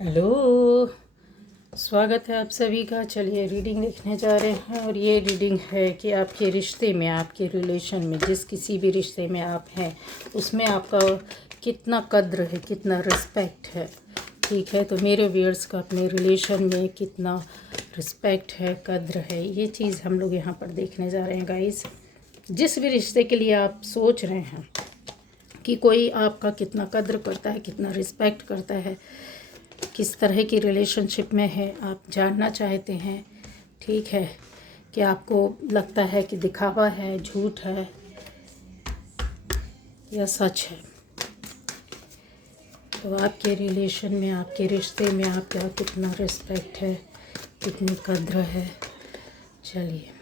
Hello, स्वागत है आप सभी का। चलिए रीडिंग देखने जा रहे हैं और ये रीडिंग है कि आपके रिश्ते में, आपके रिलेशन में, जिस किसी भी रिश्ते में आप हैं उसमें आपका कितना कद्र है, कितना रिस्पेक्ट है। ठीक है, तो मेरे व्यूअर्स का अपने रिलेशन में कितना रिस्पेक्ट है, कद्र है, ये चीज़ हम लोग यहाँ पर देखने जा रहे हैं गाइस। जिस भी रिश्ते के लिए आप सोच रहे हैं कि कोई आपका कितना कद्र करता है, कितना रिस्पेक्ट करता है, किस तरह की रिलेशनशिप में है, आप जानना चाहते हैं। ठीक है, कि आपको लगता है कि दिखावा है, झूठ है या सच है। तो आपके रिलेशन में, आपके रिश्ते में आपका कितना रिस्पेक्ट है, कितनी कद्र है। चलिए,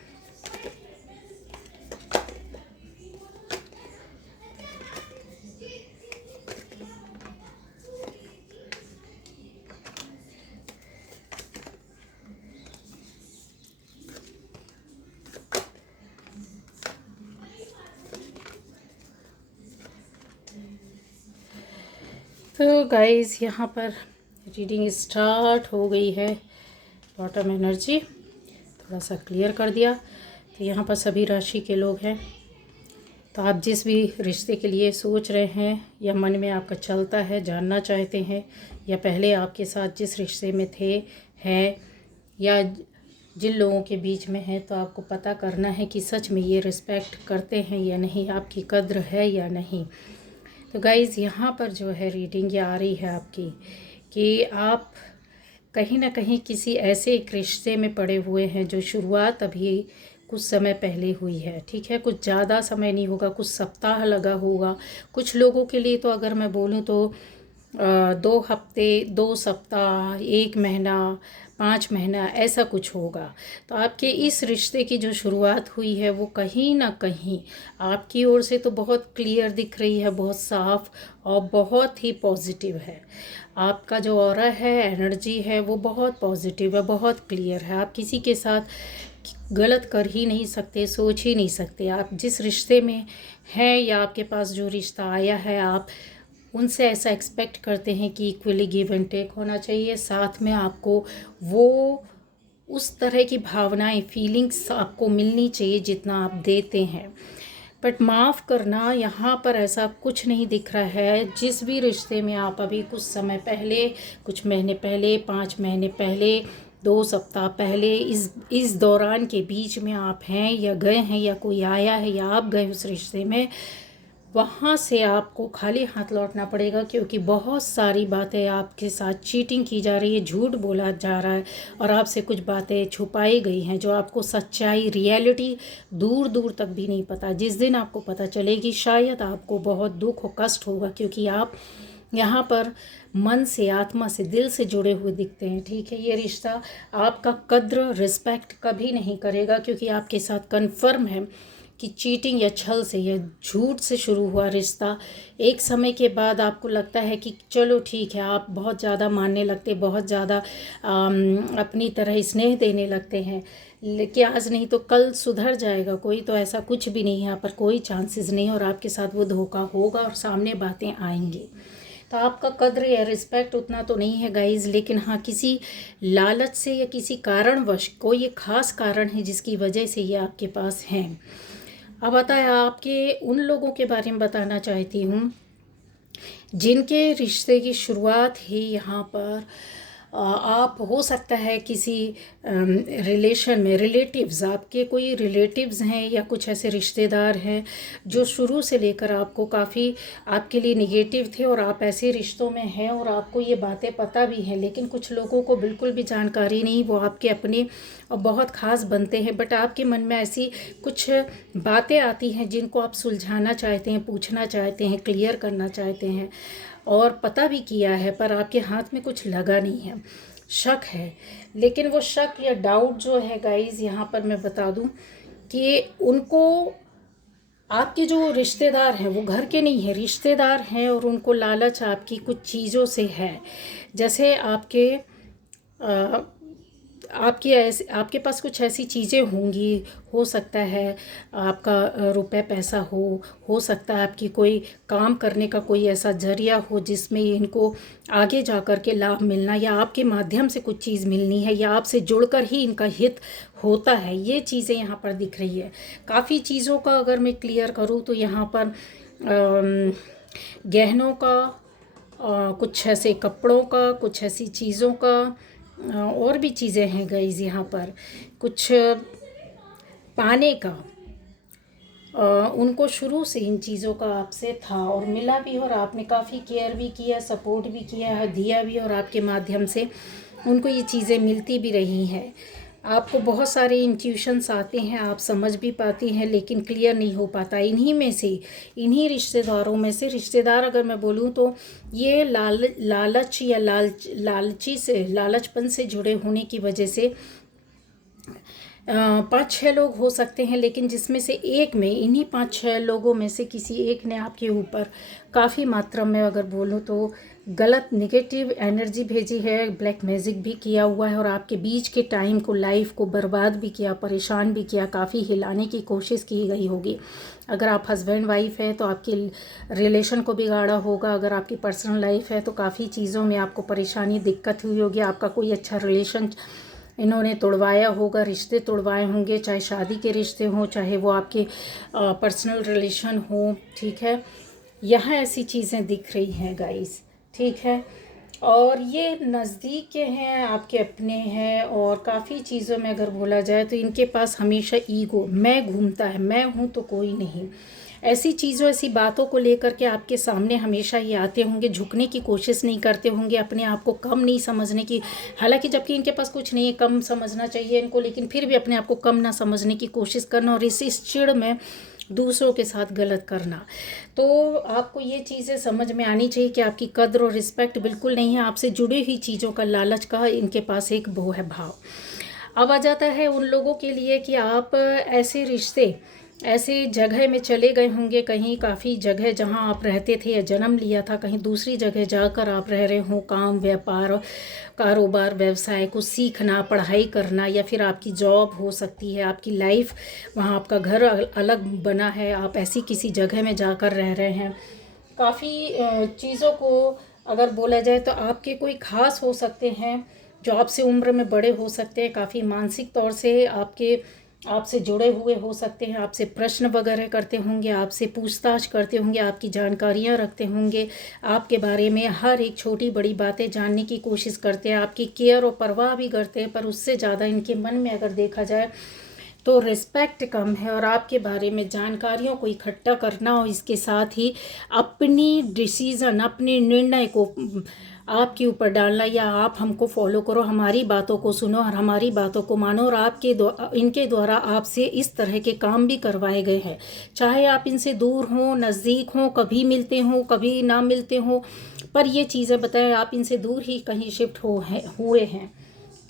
तो गाइस यहाँ पर रीडिंग स्टार्ट हो गई है। बॉटम एनर्जी थोड़ा सा क्लियर कर दिया। तो यहाँ पर सभी राशि के लोग हैं। तो आप जिस भी रिश्ते के लिए सोच रहे हैं या मन में आपका चलता है, जानना चाहते हैं, या पहले आपके साथ जिस रिश्ते में थे, हैं, या जिन लोगों के बीच में हैं, तो आपको पता करना है कि सच में ये रिस्पेक्ट करते हैं या नहीं, आपकी कद्र है या नहीं। तो गाइज़ यहाँ पर जो है रीडिंग ये आ रही है आपकी कि आप कहीं ना कहीं किसी ऐसे एक रिश्ते में पड़े हुए हैं जो शुरुआत अभी कुछ समय पहले हुई है। ठीक है, कुछ ज़्यादा समय नहीं होगा, कुछ सप्ताह लगा होगा। कुछ लोगों के लिए तो अगर मैं बोलूँ तो 2 हफ्ते, 2 सप्ताह, 1 महीना, 5 महीना, ऐसा कुछ होगा। तो आपके इस रिश्ते की जो शुरुआत हुई है वो कहीं ना कहीं आपकी ओर से तो बहुत क्लियर दिख रही है, बहुत साफ और बहुत ही पॉजिटिव है। आपका जो ऑरा है, एनर्जी है, वो बहुत पॉजिटिव है, बहुत क्लियर है। आप किसी के साथ गलत कर ही नहीं सकते, सोच ही नहीं सकते। आप जिस रिश्ते में हैं या आपके पास जो रिश्ता आया है, आप उनसे ऐसा एक्सपेक्ट करते हैं कि इक्वली गिव एंड टेक होना चाहिए। साथ में आपको वो उस तरह की भावनाएं, फीलिंग्स आपको मिलनी चाहिए जितना आप देते हैं। बट माफ़ करना, यहाँ पर ऐसा कुछ नहीं दिख रहा है। जिस भी रिश्ते में आप अभी कुछ समय पहले, कुछ महीने पहले, 5 महीने पहले, 2 सप्ताह पहले, इस दौरान के बीच में आप हैं या गए हैं, या कोई आया है या आप गए उस रिश्ते में, वहाँ से आपको खाली हाथ लौटना पड़ेगा। क्योंकि बहुत सारी बातें आपके साथ चीटिंग की जा रही है, झूठ बोला जा रहा है और आपसे कुछ बातें छुपाई गई हैं जो आपको सच्चाई, रियलिटी दूर दूर तक भी नहीं पता। जिस दिन आपको पता चलेगी शायद आपको बहुत दुख और कष्ट होगा, क्योंकि आप यहाँ पर मन से, आत्मा से, दिल से जुड़े हुए दिखते हैं। ठीक है, ये रिश्ता आपका कद्र, रिस्पेक्ट कभी नहीं करेगा, क्योंकि आपके साथ कन्फर्म है कि चीटिंग या छल से या झूठ से शुरू हुआ रिश्ता एक समय के बाद आपको लगता है कि चलो ठीक है, आप बहुत ज़्यादा मानने लगते, बहुत ज़्यादा अपनी तरह स्नेह देने लगते हैं। लेकिन आज नहीं तो कल सुधर जाएगा कोई, तो ऐसा कुछ भी नहीं है, यहाँ पर कोई चांसेस नहीं, और आपके साथ वो धोखा होगा और सामने बातें आएंगी। तो आपका कद्र या रिस्पेक्ट उतना तो नहीं है गाइज, लेकिन हाँ, किसी लालच से या किसी कारणवश, कोई एक खास कारण है जिसकी वजह से ये आपके पास हैं। अब बताया, आपके उन लोगों के बारे में बताना चाहती हूँ जिनके रिश्ते की शुरुआत ही यहाँ पर आप हो सकता है किसी रिलेशन में, रिलेटिव्स, आपके कोई रिलेटिव्स हैं या कुछ ऐसे रिश्तेदार हैं जो शुरू से लेकर आपको काफ़ी आपके लिए निगेटिव थे, और आप ऐसे रिश्तों में हैं और आपको ये बातें पता भी हैं, लेकिन कुछ लोगों को बिल्कुल भी जानकारी नहीं, वो आपके अपने और बहुत ख़ास बनते हैं। बट आपके मन में ऐसी कुछ बातें आती हैं जिनको आप सुलझाना चाहते हैं, पूछना चाहते हैं, क्लियर करना चाहते हैं, और पता भी किया है, पर आपके हाथ में कुछ लगा नहीं है, शक है। लेकिन वो शक या डाउट जो है गाइस, यहाँ पर मैं बता दूं कि उनको, आपके जो रिश्तेदार हैं वो घर के नहीं हैं, रिश्तेदार हैं, और उनको लालच आपकी कुछ चीज़ों से है। जैसे आपके आपके पास कुछ ऐसी चीज़ें होंगी, हो सकता है आपका रुपए पैसा हो सकता है आपकी कोई काम करने का कोई ऐसा जरिया हो जिसमें इनको आगे जा कर के लाभ मिलना, या आपके माध्यम से कुछ चीज़ मिलनी है, या आपसे जुड़कर ही इनका हित होता है। ये चीज़ें यहाँ पर दिख रही है। काफ़ी चीज़ों का अगर मैं क्लियर करूँ तो यहाँ पर गहनों का, कुछ ऐसे कपड़ों का, कुछ ऐसी चीज़ों का, और भी चीज़ें हैं गाइस यहाँ पर, कुछ पाने का। उनको शुरू से इन चीज़ों का आपसे था और मिला भी, और आपने काफ़ी केयर भी किया, सपोर्ट भी किया है, दिया भी, और आपके माध्यम से उनको ये चीज़ें मिलती भी रही हैं। आपको बहुत सारे इंट्यूशंस आते हैं, आप समझ भी पाती हैं, लेकिन क्लियर नहीं हो पाता। इन्हीं में से, इन्हीं रिश्तेदारों में से, रिश्तेदार अगर मैं बोलूँ तो ये लालच या लालचपन से जुड़े होने की वजह से 5-6 लोग हो सकते हैं, लेकिन जिसमें से एक में, इन्हीं 5-6 लोगों में से किसी एक ने आपके ऊपर काफ़ी मात्रा में अगर बोलूँ तो गलत नेगेटिव एनर्जी भेजी है, ब्लैक मैजिक भी किया हुआ है, और आपके बीच के टाइम को, लाइफ को बर्बाद भी किया, परेशान भी किया, काफ़ी हिलाने की कोशिश की गई होगी। अगर आप हस्बैंड वाइफ है तो आपके रिलेशन को बिगाड़ा होगा। अगर आपकी पर्सनल लाइफ है तो काफ़ी चीज़ों में आपको परेशानी, दिक्कत हुई होगी। आपका कोई अच्छा रिलेशन इन्होंने तोड़वाया होगा, रिश्ते तोड़वाए होंगे, चाहे शादी के रिश्ते हों, चाहे वो आपके पर्सनल रिलेशन हो। ठीक है, यहाँ ऐसी चीज़ें दिख रही हैं गाइस। ठीक है, और ये नज़दीक के हैं, आपके अपने हैं, और काफ़ी चीज़ों में अगर बोला जाए तो इनके पास हमेशा ईगो, मैं घूमता है, मैं हूँ तो कोई नहीं। ऐसी चीज़ों, ऐसी बातों को लेकर के आपके सामने हमेशा ये आते होंगे, झुकने की कोशिश नहीं करते होंगे, अपने आप को कम नहीं समझने की, हालांकि जबकि इनके पास कुछ नहीं है, कम समझना चाहिए इनको, लेकिन फिर भी अपने आप को कम ना समझने की कोशिश करना, और इस चिड़ में दूसरों के साथ गलत करना। तो आपको ये चीज़ें समझ में आनी चाहिए कि आपकी कद्र और रिस्पेक्ट बिल्कुल नहीं है। आपसे जुड़ी हुई चीज़ों का, लालच का इनके पास एक वो है भाव। अब आ जाता है उन लोगों के लिए कि आप ऐसे रिश्ते, ऐसे जगह में चले गए होंगे, कहीं काफ़ी जगह जहां आप रहते थे या जन्म लिया था, कहीं दूसरी जगह जाकर आप रह रहे हो, काम, व्यापार, कारोबार, व्यवसाय को सीखना, पढ़ाई करना, या फिर आपकी जॉब हो सकती है, आपकी लाइफ, वहाँ आपका घर अलग बना है, आप ऐसी किसी जगह में जाकर रह रहे हैं। काफ़ी चीज़ों को अगर बोला जाए तो आपके कोई खास हो सकते हैं जो आपसे उम्र में बड़े हो सकते हैं, काफ़ी मानसिक तौर से आपसे जुड़े हुए हो सकते हैं, आपसे प्रश्न वगैरह करते होंगे, आपसे पूछताछ करते होंगे, आपकी जानकारियां रखते होंगे, आपके बारे में हर एक छोटी बड़ी बातें जानने की कोशिश करते हैं, आपकी केयर और परवाह भी करते हैं। पर उससे ज़्यादा इनके मन में अगर देखा जाए तो रिस्पेक्ट कम है, और आपके बारे में जानकारियों को इकट्ठा करना, और इसके साथ ही अपनी डिसीज़न, अपने निर्णय को आपके ऊपर डालना, या आप हमको फॉलो करो, हमारी बातों को सुनो और हमारी बातों को मानो, और इनके द्वारा आपसे इस तरह के काम भी करवाए गए हैं। चाहे आप इनसे दूर हों, नज़दीक हों, कभी मिलते हों, कभी ना मिलते हों, पर ये चीज़ें बताएं, आप इनसे दूर ही कहीं शिफ्ट हुए हैं।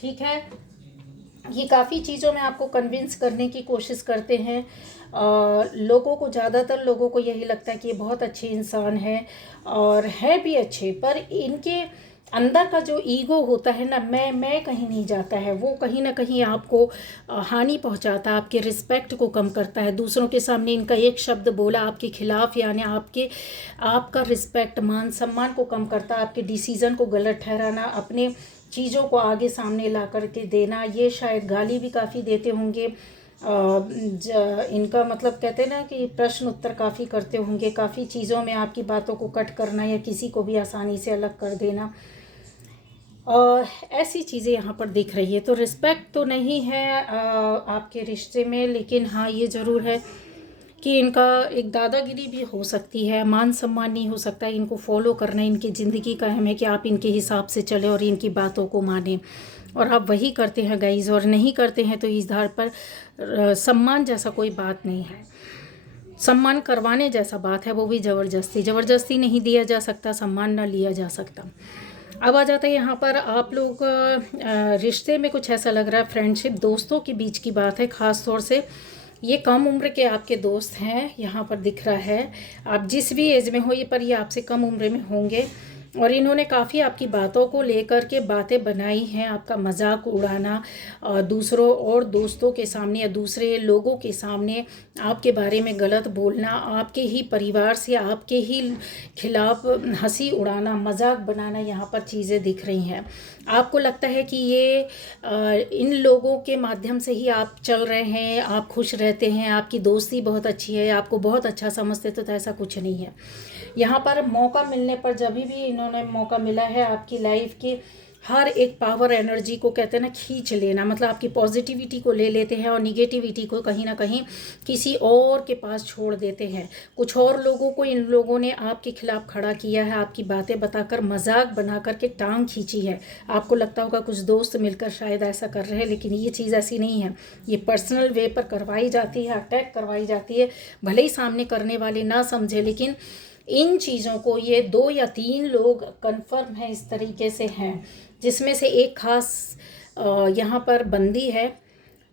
ठीक है, ये काफ़ी चीज़ों में आपको कन्विंस करने की कोशिश करते हैं। लोगों को, ज़्यादातर लोगों को यही लगता है कि ये बहुत अच्छे इंसान है, और है भी अच्छे, पर इनके अंदर का जो ईगो होता है ना, मैं कहीं नहीं जाता है, वो कहीं ना कहीं आपको हानि पहुंचाता है, आपके रिस्पेक्ट को कम करता है। दूसरों के सामने इनका एक शब्द बोला आपके खिलाफ, यानी आपका रिस्पेक्ट, मान सम्मान को कम करता है, आपके डिसीज़न को गलत ठहराना, अपने चीज़ों को आगे सामने ला करके देना, ये शायद गाली भी काफ़ी देते होंगे। इनका मतलब कहते हैं ना कि प्रश्न उत्तर काफ़ी करते होंगे, काफ़ी चीज़ों में आपकी बातों को कट करना, या किसी को भी आसानी से अलग कर देना, और ऐसी चीज़ें यहाँ पर दिख रही है। तो रिस्पेक्ट तो नहीं है आपके रिश्ते में, लेकिन हाँ ये ज़रूर है कि इनका एक दादागिरी भी हो सकती है, मान सम्मान नहीं हो सकता। इनको फॉलो करना इनकी ज़िंदगी का अहम है कि आप इनके हिसाब से चले और इनकी बातों को माने, और आप वही करते हैं गाइज, और नहीं करते हैं तो इस धार पर सम्मान जैसा कोई बात नहीं है। सम्मान करवाने जैसा बात है, वो भी ज़बरदस्ती नहीं दिया जा सकता, सम्मान ना लिया जा सकता। अब आ जाता है यहाँ पर आप लोग रिश्ते में कुछ ऐसा लग रहा है, फ्रेंडशिप, दोस्तों के बीच की बात है। ख़ास तौर से ये कम उम्र के आपके दोस्त हैं, यहाँ पर दिख रहा है। आप जिस भी एज में हो, ये आपसे कम उम्र में होंगे, और इन्होंने काफ़ी आपकी बातों को लेकर के बातें बनाई हैं, आपका मजाक उड़ाना दूसरों और दोस्तों के सामने या दूसरे लोगों के सामने आपके बारे में गलत बोलना, आपके ही परिवार से आपके ही खिलाफ हंसी उड़ाना, मजाक बनाना, यहाँ पर चीज़ें दिख रही हैं। आपको लगता है कि ये इन लोगों के माध्यम से ही आप चल रहे हैं, आप खुश रहते हैं, आपकी दोस्ती बहुत अच्छी है, आपको बहुत अच्छा समझते, तो ऐसा कुछ नहीं है। यहाँ पर मौका मिलने पर, जब भी इन्होंने मौका मिला है, आपकी लाइफ की हर एक पावर एनर्जी को कहते हैं ना खींच लेना, मतलब आपकी पॉजिटिविटी को ले लेते हैं और निगेटिविटी को कहीं ना कहीं किसी और के पास छोड़ देते हैं। कुछ और लोगों को इन लोगों ने आपके खिलाफ खड़ा किया है, आपकी बातें बताकर मजाक बना करके टांग खींची है। आपको लगता होगा कुछ दोस्त मिलकर शायद ऐसा कर रहे हैं, लेकिन ये चीज़ ऐसी नहीं है। ये पर्सनल वे पर करवाई जाती है, अटैक करवाई जाती है। भले ही सामने करने वाले ना समझे, लेकिन इन चीज़ों को ये 2 या 3 लोग कंफर्म हैं इस तरीके से हैं, जिसमें से एक खास यहाँ पर बंदी है,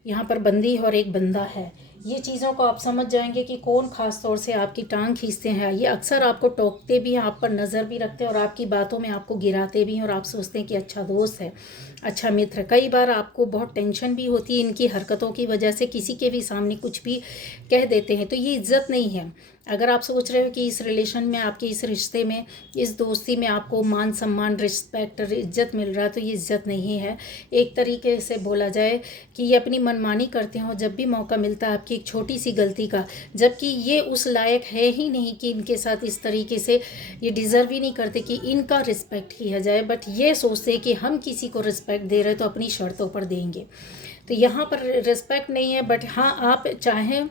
यहाँ पर बंदी और एक बंदा है। ये चीज़ों को आप समझ जाएंगे कि कौन ख़ास तौर से आपकी टांग खींचते हैं। ये अक्सर आपको टोकते भी हैं, आप पर नज़र भी रखते हैं और आपकी बातों में आपको गिराते भी हैं, और आप सोचते हैं कि अच्छा दोस्त है, अच्छा मित्र है। कई बार आपको बहुत टेंशन भी होती है इनकी हरकतों की वजह से, किसी के भी सामने कुछ भी कह देते हैं, तो ये इज्जत नहीं है। अगर आप सोच रहे हो कि इस रिलेशन में, आपके इस रिश्ते में, इस दोस्ती में आपको मान सम्मान, रिस्पेक्ट, इज्जत मिल रहा है, तो ये इज्जत नहीं है। एक तरीके से बोला जाए कि ये अपनी मनमानी करते हो जब भी मौका मिलता है आपकी एक छोटी सी गलती का, जबकि ये उस लायक है ही नहीं कि इनके साथ इस तरीके से, ये डिज़र्व ही नहीं करते कि इनका रिस्पेक्ट किया जाए। बट ये सोचते कि हम किसी को रिस्पेक्ट दे रहे तो अपनी शर्तों पर देंगे। तो यहाँ पर रिस्पेक्ट नहीं है। बट हाँ, आप चाहें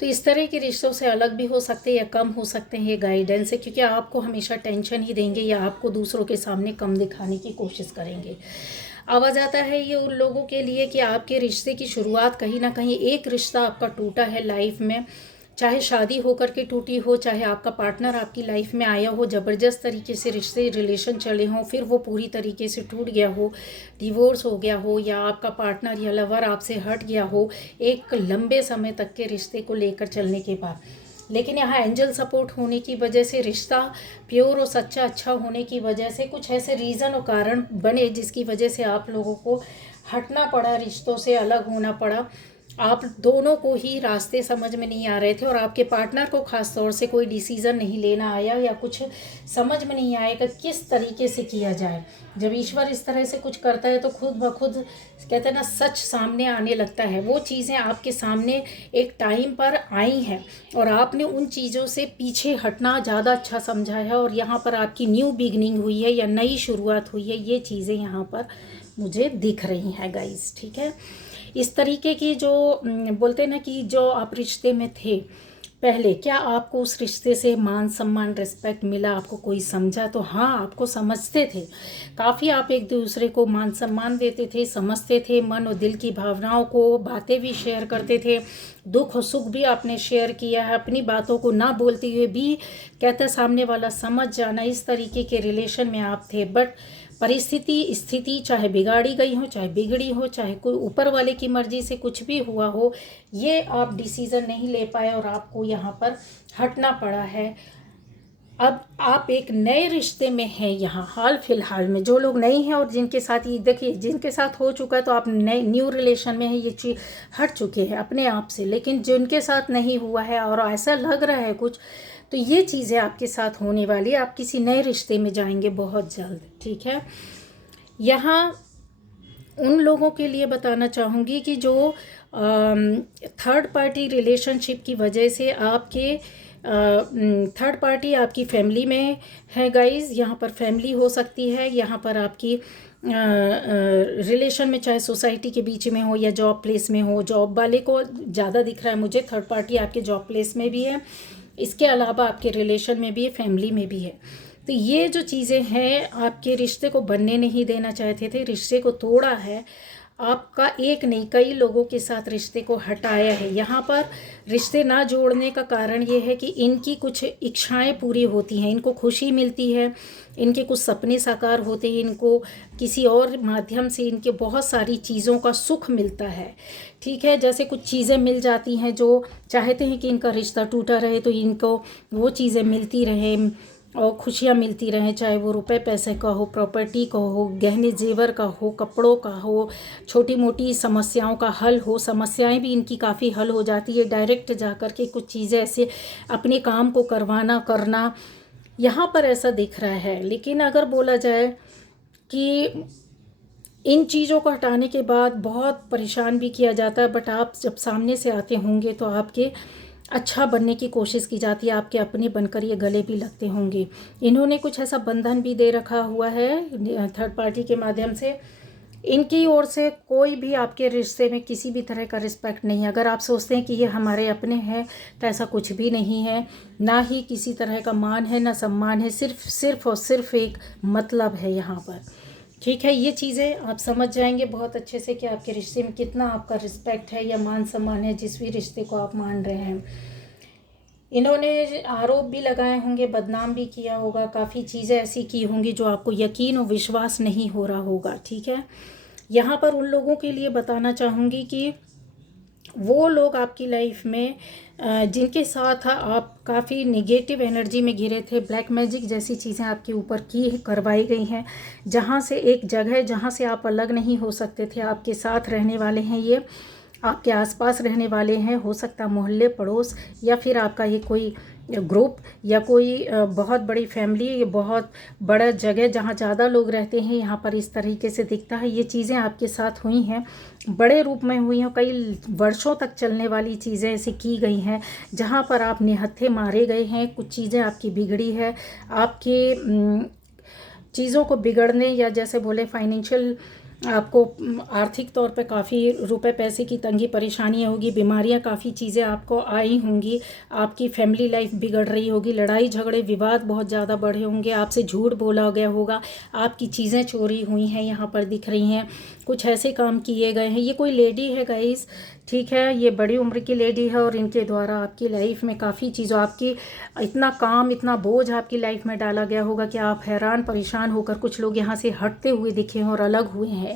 तो इस तरह के रिश्तों से अलग भी हो सकते हैं या कम हो सकते हैं। ये गाइडेंस है, क्योंकि आपको हमेशा टेंशन ही देंगे या आपको दूसरों के सामने कम दिखाने की कोशिश करेंगे। आवाज़ आता है ये उन लोगों के लिए कि आपके रिश्ते की शुरुआत कहीं ना कहीं, एक रिश्ता आपका टूटा है लाइफ में, चाहे शादी होकर के टूटी हो, चाहे आपका पार्टनर आपकी लाइफ में आया हो, ज़बरदस्त तरीके से रिश्ते रिलेशन चले हों, फिर वो पूरी तरीके से टूट गया हो, डिवोर्स हो गया हो, या आपका पार्टनर या लवर आपसे हट गया हो एक लंबे समय तक के रिश्ते को लेकर चलने के बाद। लेकिन यहाँ एंजल सपोर्ट होने की वजह से, रिश्ता प्योर और सच्चा अच्छा होने की वजह से, कुछ ऐसे रीज़न और कारण बने जिसकी वजह से आप लोगों को हटना पड़ा, रिश्तों से अलग होना पड़ा। आप दोनों को ही रास्ते समझ में नहीं आ रहे थे और आपके पार्टनर को ख़ास तौर से कोई डिसीज़न नहीं लेना आया, या कुछ समझ में नहीं आएगा किस तरीके से किया जाए। जब ईश्वर इस तरह से कुछ करता है तो खुद ब खुद कहते हैं ना, सच सामने आने लगता है। वो चीज़ें आपके सामने एक टाइम पर आई हैं और आपने उन चीज़ों से पीछे हटना ज़्यादा अच्छा समझा है, और यहाँ पर आपकी न्यू बिगनिंग हुई है या नई शुरुआत हुई है। ये चीज़ें यहाँ पर मुझे दिख रही हैं गाइस, ठीक है। इस तरीके की जो बोलते हैं ना कि जो आप रिश्ते में थे पहले, क्या आपको उस रिश्ते से मान सम्मान रिस्पेक्ट मिला, आपको कोई समझा? तो हाँ, आपको समझते थे काफ़ी, आप एक दूसरे को मान सम्मान देते थे, समझते थे, मन और दिल की भावनाओं को, बातें भी शेयर करते थे, दुख और सुख भी आपने शेयर किया है। अपनी बातों को ना बोलते हुए भी कहता सामने वाला समझ जाना, इस तरीके के रिलेशन में आप थे। बट परिस्थिति स्थिति चाहे बिगाड़ी गई हो, चाहे बिगड़ी हो, चाहे कोई ऊपर वाले की मर्जी से कुछ भी हुआ हो, ये आप डिसीज़न नहीं ले पाए और आपको यहाँ पर हटना पड़ा है। अब आप एक नए रिश्ते में हैं यहाँ हाल फिलहाल में। जो लोग नहीं हैं और जिनके साथ ये देखिए, जिनके साथ हो चुका है तो आप नए न्यू रिलेशन में है, ये चीज़ हट चुके हैं अपने आप से। लेकिन जिनके साथ नहीं हुआ है और ऐसा लग रहा है कुछ, तो ये चीज़ें आपके साथ होने वाली है। आप किसी नए रिश्ते में जाएंगे बहुत जल्द, ठीक है। यहाँ उन लोगों के लिए बताना चाहूँगी कि जो थर्ड पार्टी रिलेशनशिप की वजह से आपके थर्ड पार्टी आपकी फैमिली में है गाइस। यहाँ पर फैमिली हो सकती है, यहाँ पर आपकी रिलेशन में, चाहे सोसाइटी के बीच में हो या जॉब प्लेस में हो। जॉब वाले को ज़्यादा दिख रहा है मुझे, थर्ड पार्टी आपके जॉब प्लेस में भी है, इसके अलावा आपके रिलेशन में भी है, फैमिली में भी है। तो ये जो चीज़ें हैं, आपके रिश्ते को बनने नहीं देना चाहते थे, रिश्ते को तोड़ा है। आपका एक नहीं, कई लोगों के साथ रिश्ते को हटाया है। यहाँ पर रिश्ते ना जोड़ने का कारण ये है कि इनकी कुछ इच्छाएं पूरी होती हैं, इनको खुशी मिलती है, इनके कुछ सपने साकार होते हैं, इनको किसी और माध्यम से इनके बहुत सारी चीज़ों का सुख मिलता है, ठीक है। जैसे कुछ चीज़ें मिल जाती हैं जो चाहते हैं कि इनका रिश्ता टूटा रहे तो इनको वो चीज़ें मिलती रहें। और खुशियाँ मिलती रहें, चाहे वो रुपए पैसे का हो, प्रॉपर्टी का हो, गहने जेवर का हो, कपड़ों का हो, छोटी मोटी समस्याओं का हल हो। समस्याएं भी इनकी काफ़ी हल हो जाती है, डायरेक्ट जा कर के कुछ चीज़ें ऐसे अपने काम को करना यहाँ पर ऐसा दिख रहा है। लेकिन अगर बोला जाए कि इन चीज़ों को हटाने के बाद बहुत परेशान भी किया जाता है, बट आप जब सामने से आते होंगे तो आपके अच्छा बनने की कोशिश की जाती है, आपके अपने बनकर ये गले भी लगते होंगे। इन्होंने कुछ ऐसा बंधन भी दे रखा हुआ है थर्ड पार्टी के माध्यम से। इनकी ओर से कोई भी आपके रिश्ते में किसी भी तरह का रिस्पेक्ट नहीं है। अगर आप सोचते हैं कि ये हमारे अपने हैं तो ऐसा कुछ भी नहीं है, ना ही किसी तरह का मान है, ना सम्मान है, सिर्फ और सिर्फ एक मतलब है यहाँ पर। ठीक है, ये चीज़ें आप समझ जाएंगे बहुत अच्छे से कि आपके रिश्ते में कितना आपका रिस्पेक्ट है या मान सम्मान है, जिस भी रिश्ते को आप मान रहे हैं। इन्होंने आरोप भी लगाए होंगे, बदनाम भी किया होगा, काफ़ी चीज़ें ऐसी की होंगी जो आपको यकीन और विश्वास नहीं हो रहा होगा। ठीक है, यहाँ पर उन लोगों के लिए बताना चाहूँगी कि वो लोग आपकी लाइफ में जिनके साथ आप काफ़ी नेगेटिव एनर्जी में घिरे थे, ब्लैक मैजिक जैसी चीज़ें आपके ऊपर की करवाई गई हैं, जहाँ से एक जगह जहाँ से आप अलग नहीं हो सकते थे, आपके साथ रहने वाले हैं, ये आपके आसपास रहने वाले हैं, हो सकता मोहल्ले पड़ोस या फिर आपका ये कोई ग्रुप या कोई बहुत बड़ी फैमिली, बहुत बड़ा जगह जहाँ ज़्यादा लोग रहते हैं, यहाँ पर इस तरीके से दिखता है। ये चीज़ें आपके साथ हुई हैं, बड़े रूप में हुई हैं, कई वर्षों तक चलने वाली चीज़ें ऐसी की गई हैं जहाँ पर आप निहत्थे मारे गए हैं, कुछ चीज़ें आपकी बिगड़ी है, आपके चीज़ों को बिगड़ने या जैसे बोले फाइनेंशियल आपको आर्थिक तौर पे काफ़ी रुपए पैसे की तंगी परेशानियाँ होगी, बीमारियाँ, काफ़ी चीज़ें आपको आई होंगी, आपकी फैमिली लाइफ बिगड़ रही होगी, लड़ाई झगड़े विवाद बहुत ज़्यादा बढ़े होंगे, आपसे झूठ बोला गया होगा, आपकी चीज़ें चोरी हुई हैं, यहाँ पर दिख रही हैं, कुछ ऐसे काम किए गए हैं। ये कोई लेडी है गाइस, ठीक है, ये बड़ी उम्र की लेडी है और इनके द्वारा आपकी लाइफ में काफ़ी चीज़ों आपकी इतना काम, इतना बोझ आपकी लाइफ में डाला गया होगा कि आप हैरान परेशान होकर कुछ लोग यहाँ से हटते हुए दिखे हैं और अलग हुए हैं।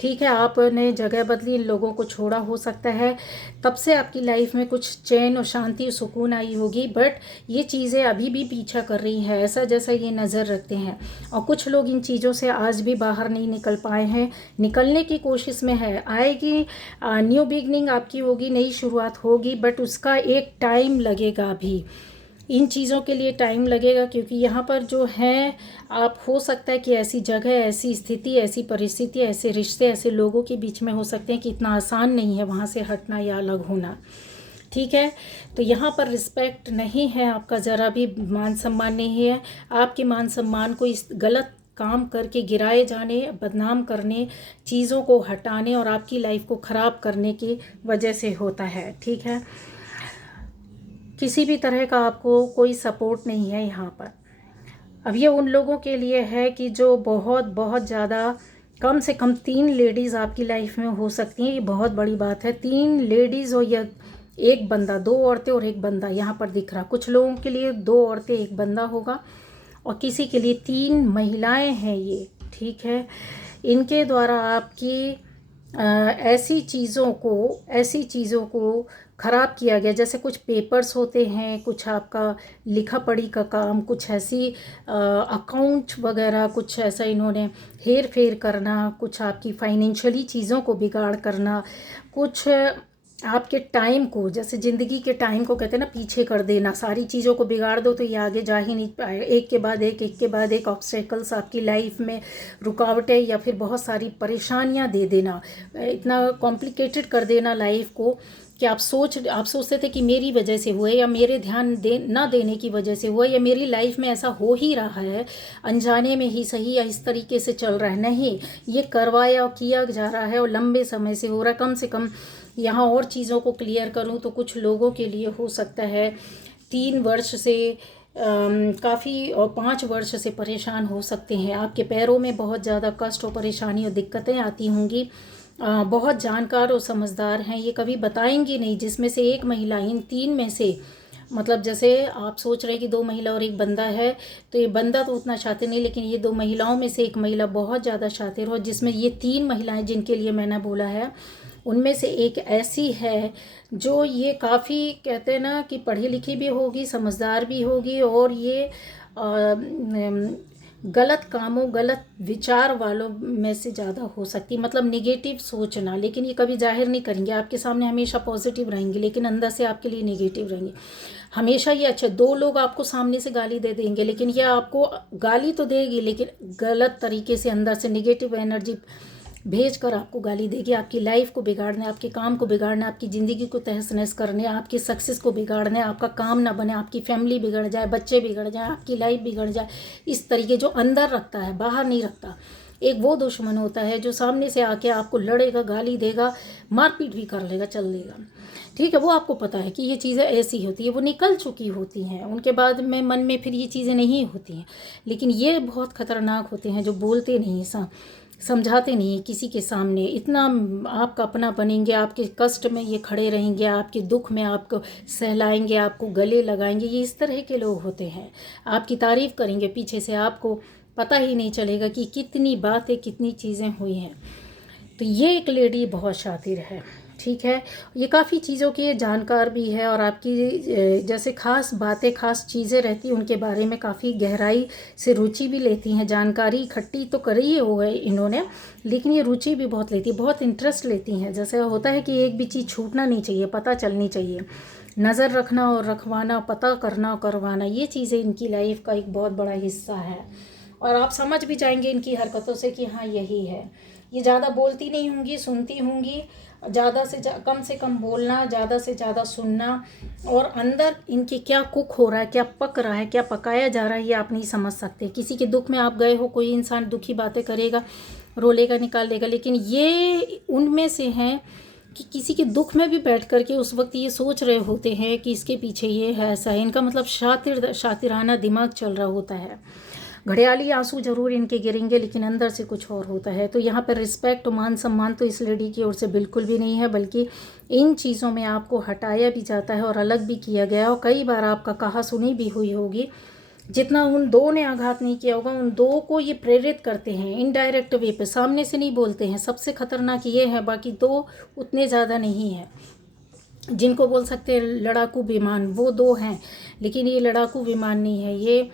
ठीक है, आपने जगह बदली, इन लोगों को छोड़ा, हो सकता है तब से आपकी लाइफ में कुछ चैन और शांति और सुकून आई होगी, बट ये चीज़ें अभी भी पीछा कर रही हैं, ऐसा जैसा ये नज़र रखते हैं। और कुछ लोग इन चीज़ों से आज भी बाहर नहीं निकल पाए हैं, निकलने की कोशिश में है। आएगी, न्यू बिगनिंग आपकी होगी, नई शुरुआत होगी, बट उसका एक टाइम लगेगा। अभी इन चीज़ों के लिए टाइम लगेगा, क्योंकि यहाँ पर जो है आप हो सकता है कि ऐसी जगह, ऐसी स्थिति, ऐसी परिस्थिति, ऐसे रिश्ते, ऐसे लोगों के बीच में हो सकते हैं कि इतना आसान नहीं है वहाँ से हटना या अलग होना। ठीक है, तो यहाँ पर रिस्पेक्ट नहीं है आपका, ज़रा भी मान सम्मान नहीं है। आपके मान सम्मान को इस गलत काम करके गिराए जाने, बदनाम करने, चीज़ों को हटाने और आपकी लाइफ को ख़राब करने की वजह से होता है। ठीक है, किसी भी तरह का आपको कोई सपोर्ट नहीं है यहाँ पर। अब ये उन लोगों के लिए है कि जो बहुत बहुत ज़्यादा, कम से कम 3 लेडीज़ आपकी लाइफ में हो सकती हैं, ये बहुत बड़ी बात है। 3 लेडीज़ हो या एक बंदा, 2 औरतें और एक बंदा यहाँ पर दिख रहा। कुछ लोगों के लिए 2 औरतें एक बंदा होगा और किसी के लिए 3 महिलाएं हैं ये। ठीक है, इनके द्वारा आपकी ऐसी चीज़ों को ख़राब किया गया, जैसे कुछ पेपर्स होते हैं, कुछ आपका लिखा पढ़ी का काम, कुछ ऐसी अकाउंट वगैरह, कुछ ऐसा इन्होंने हेर फेर करना, कुछ आपकी फाइनेंशियली चीज़ों को बिगाड़ करना, कुछ आपके टाइम को, जैसे ज़िंदगी के टाइम को कहते हैं ना, पीछे कर देना, सारी चीज़ों को बिगाड़ दो तो ये आगे जा ही नहीं पाए। एक के बाद एक ऑब्स्टेकल्स आपकी लाइफ में, रुकावटें या फिर बहुत सारी परेशानियां दे देना, इतना कॉम्प्लिकेटेड कर देना लाइफ को कि आप सोचते थे कि मेरी वजह से हुए, या मेरे ध्यान ना देने की वजह से हुआ, या मेरी लाइफ में ऐसा हो ही रहा है, अनजाने में ही सही, या इस तरीके से चल रहा है। नहीं, ये करवाया और किया जा रहा है और लंबे समय से हो रहा है। कम से कम यहाँ और चीज़ों को क्लियर करूँ तो कुछ लोगों के लिए हो सकता है 3 वर्ष से काफ़ी और 5 वर्ष से परेशान हो सकते हैं। आपके पैरों में बहुत ज़्यादा कष्ट और परेशानी और दिक्कतें आती होंगी। बहुत जानकार और समझदार हैं, ये कभी बताएंगी नहीं। जिसमें से एक महिला, इन 3 में से, मतलब जैसे आप सोच रहे हैं कि 2 महिला और एक बंदा है, तो ये बंदा तो उतना शातिर नहीं, लेकिन ये 2 महिलाओं में से एक महिला बहुत ज़्यादा शातिर हो, जिसमें ये 3 महिलाएं जिनके लिए मैंने बोला है, उनमें से एक ऐसी है जो ये काफ़ी कहते हैं ना कि पढ़ी लिखी भी होगी, समझदार भी होगी, और ये गलत कामों गलत विचार वालों में से ज़्यादा हो सकती है, मतलब निगेटिव सोचना। लेकिन ये कभी जाहिर नहीं करेंगे, आपके सामने हमेशा पॉजिटिव रहेंगे लेकिन अंदर से आपके लिए निगेटिव रहेंगे हमेशा। ये अच्छा, दो लोग आपको सामने से गाली दे देंगे लेकिन ये आपको गाली तो देगी लेकिन गलत तरीके से अंदर से निगेटिव एनर्जी भेज कर आपको गाली देगी, आपकी लाइफ को बिगाड़ने, आपके काम को बिगाड़ने, आपकी ज़िंदगी को तहस नहस करने, आपकी सक्सेस को बिगाड़ने, आपका काम ना बने, आपकी फैमिली बिगड़ जाए, बच्चे बिगड़ जाए, आपकी लाइफ बिगड़ जाए। इस तरीके जो अंदर रखता है बाहर नहीं रखता। एक वो दुश्मन होता है जो सामने से आके आपको लड़ेगा, गाली देगा, मारपीट भी कर लेगा, चल लेगा, ठीक है। वो आपको पता है कि ये चीज़ें ऐसी होती है, वो निकल चुकी होती हैं, उनके बाद में मन में फिर ये चीज़ें नहीं होती हैं। लेकिन ये बहुत ख़तरनाक होते हैं जो बोलते नहीं, समझाते नहीं किसी के सामने, इतना आपका अपना बनेंगे, आपके कष्ट में ये खड़े रहेंगे, आपके दुख में आपको सहलाएंगे, आपको गले लगाएंगे। ये इस तरह के लोग होते हैं, आपकी तारीफ़ करेंगे पीछे से, आपको पता ही नहीं चलेगा कि कितनी बातें कितनी चीज़ें हुई हैं। तो ये एक लेडी बहुत शातिर है, ठीक है। ये काफ़ी चीज़ों की जानकार भी है और आपकी जैसे ख़ास बातें ख़ास चीज़ें रहती हैं उनके बारे में काफ़ी गहराई से रुचि भी लेती हैं। जानकारी इकट्ठी तो करी हो गए इन्होंने, लेकिन ये रुचि भी बहुत लेती है, बहुत इंटरेस्ट लेती हैं। जैसे होता है कि एक भी चीज़ छूटना नहीं चाहिए, पता चलनी चाहिए, नज़र रखना और रखवाना, पता करना और करवाना, ये चीज़ें इनकी लाइफ का एक बहुत बड़ा हिस्सा है। और आप समझ भी जाएंगे इनकी हरकतों से कि हाँ यही है। ये ज़्यादा बोलती नहीं होंगी, सुनती होंगी, ज़्यादा से कम बोलना, ज़्यादा से ज़्यादा सुनना, और अंदर इनके क्या कुक हो रहा है, क्या पक रहा है, क्या पकाया जा रहा है, ये आप नहीं समझ सकते। किसी के दुख में आप गए हो, कोई इंसान दुखी बातें करेगा, रोलेगा, निकाल लेगा, लेकिन ये उनमें से हैं कि किसी के दुख में भी बैठ करके उस वक्त ये सोच रहे होते हैं कि इसके पीछे ये है, ऐसा है। इनका मतलब शातिराना दिमाग चल रहा होता है। घड़ियाली आंसू जरूर इनके गिरेंगे लेकिन अंदर से कुछ और होता है। तो यहाँ पर रिस्पेक्ट, मान सम्मान तो इस लेडी की ओर से बिल्कुल भी नहीं है, बल्कि इन चीज़ों में आपको हटाया भी जाता है और अलग भी किया गया। और कई बार आपका कहा सुनी भी हुई होगी, जितना उन दो ने आघात नहीं किया होगा, उन दो को ये प्रेरित करते हैं इनडायरेक्ट वे पे, सामने से नहीं बोलते हैं। सबसे खतरनाक ये है, बाकी दो उतने ज़्यादा नहीं है। जिनको बोल सकते हैं लड़ाकू विमान, वो दो हैं, लेकिन ये लड़ाकू विमान नहीं है। ये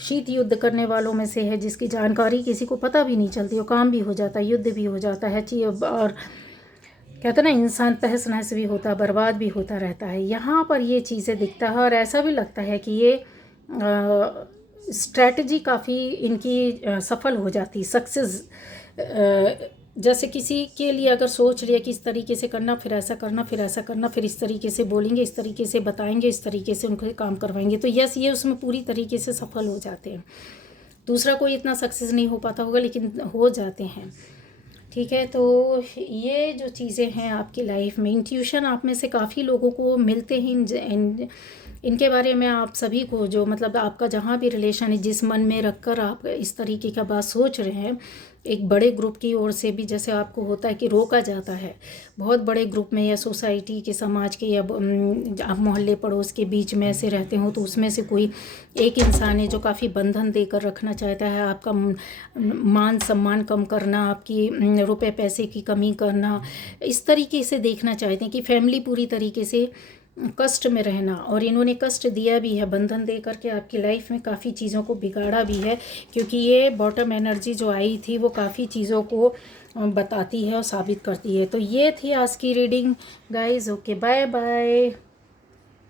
शीत युद्ध करने वालों में से है, जिसकी जानकारी किसी को पता भी नहीं चलती, और काम भी हो जाता है, युद्ध भी हो जाता है, और कहते ना इंसान तहस नहस भी होता, बर्बाद भी होता रहता है। यहाँ पर ये चीज़ें दिखता है और ऐसा भी लगता है कि ये स्ट्रैटेजी काफ़ी इनकी सफल हो जाती, सक्सेस। जैसे किसी के लिए अगर सोच लिया कि इस तरीके से करना, फिर ऐसा करना, फिर ऐसा करना, फिर इस तरीके से बोलेंगे, इस तरीके से बताएंगे, इस तरीके से उनको काम करवाएंगे, तो यस ये उसमें पूरी तरीके से सफल हो जाते हैं। दूसरा कोई इतना सक्सेस नहीं हो पाता होगा लेकिन हो जाते हैं, ठीक है। तो ये जो चीज़ें हैं आपकी लाइफ में, इंट्यूशन आप में से काफ़ी लोगों को मिलते हैं। इनके बारे में आप सभी को, जो मतलब आपका जहाँ भी रिलेशन है, जिस मन में रखकर आप इस तरीके का बात सोच रहे हैं, एक बड़े ग्रुप की ओर से भी जैसे आपको होता है कि रोका जाता है, बहुत बड़े ग्रुप में या सोसाइटी के, समाज के, या आप मोहल्ले पड़ोस के बीच में ऐसे रहते हो, तो उसमें से कोई एक इंसान है जो काफ़ी बंधन देकर रखना चाहता है, आपका मान सम्मान कम करना, आपकी रुपए पैसे की कमी करना, इस तरीके से देखना चाहते हैं कि फैमिली पूरी तरीके से कष्ट में रहना। और इन्होंने कष्ट दिया भी है, बंधन दे करके आपकी लाइफ में काफ़ी चीज़ों को बिगाड़ा भी है, क्योंकि ये बॉटम एनर्जी जो आई थी वो काफ़ी चीज़ों को बताती है और साबित करती है। तो ये थी आज की reading guys. Okay, bye bye.